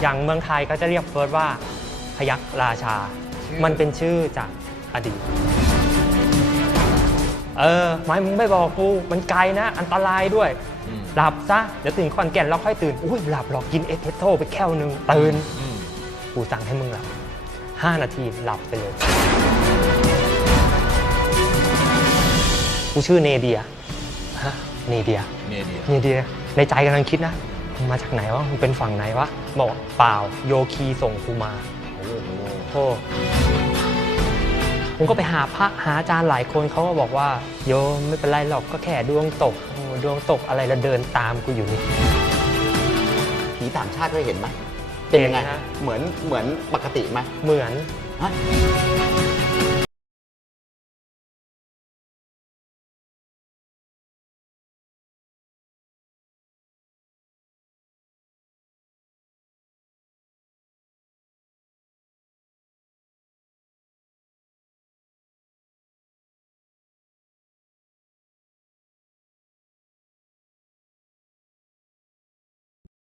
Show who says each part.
Speaker 1: อย่างเมืองไทยก็จะเรียกเฟิร์สว่าพยักราชา มันเป็นชื่อจากอดีต เออไม่มึงไม่บอกกูมันไกลนะ อันตรายด้วย
Speaker 2: อืม
Speaker 1: หลับซะ เดี๋ยวตื่นขอนแก่นแล้วค่อยตื่น อุ้ยหลับหรอกกินเอสเปรสโซ่ไปแค่วหนึ่งตื่น
Speaker 2: อืม
Speaker 1: กูสั่งให้มึงหลับ5นาทีหลับไปเลย กูชื่อเนเดีย ฮะ เนเดีย
Speaker 2: เมเดีย
Speaker 1: เนเดีย ในใจกำลังคิดนะ มึงมาจากไหนวะมึงเป็นฝั่งไหนวะบอกว่าเปล่าโยคีส่งกูมา
Speaker 2: โอ้โห
Speaker 1: โอ้ผมก็ไปหาพระหาอาจารย์หลายคนเขาก็บอกว่า โยมไม่เป็นไรหรอกก็แค่ดวงตกโอ้ดวงตกอะไรแล้วเดินตามกูอยู่นี่
Speaker 3: ผีต่างชาติเคยเห็นไหมเป็นยังไง
Speaker 1: เห็นนะ
Speaker 3: เหมือนเหมือนปกติไหม
Speaker 1: เหมือน
Speaker 3: ฮะ